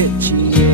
pitch.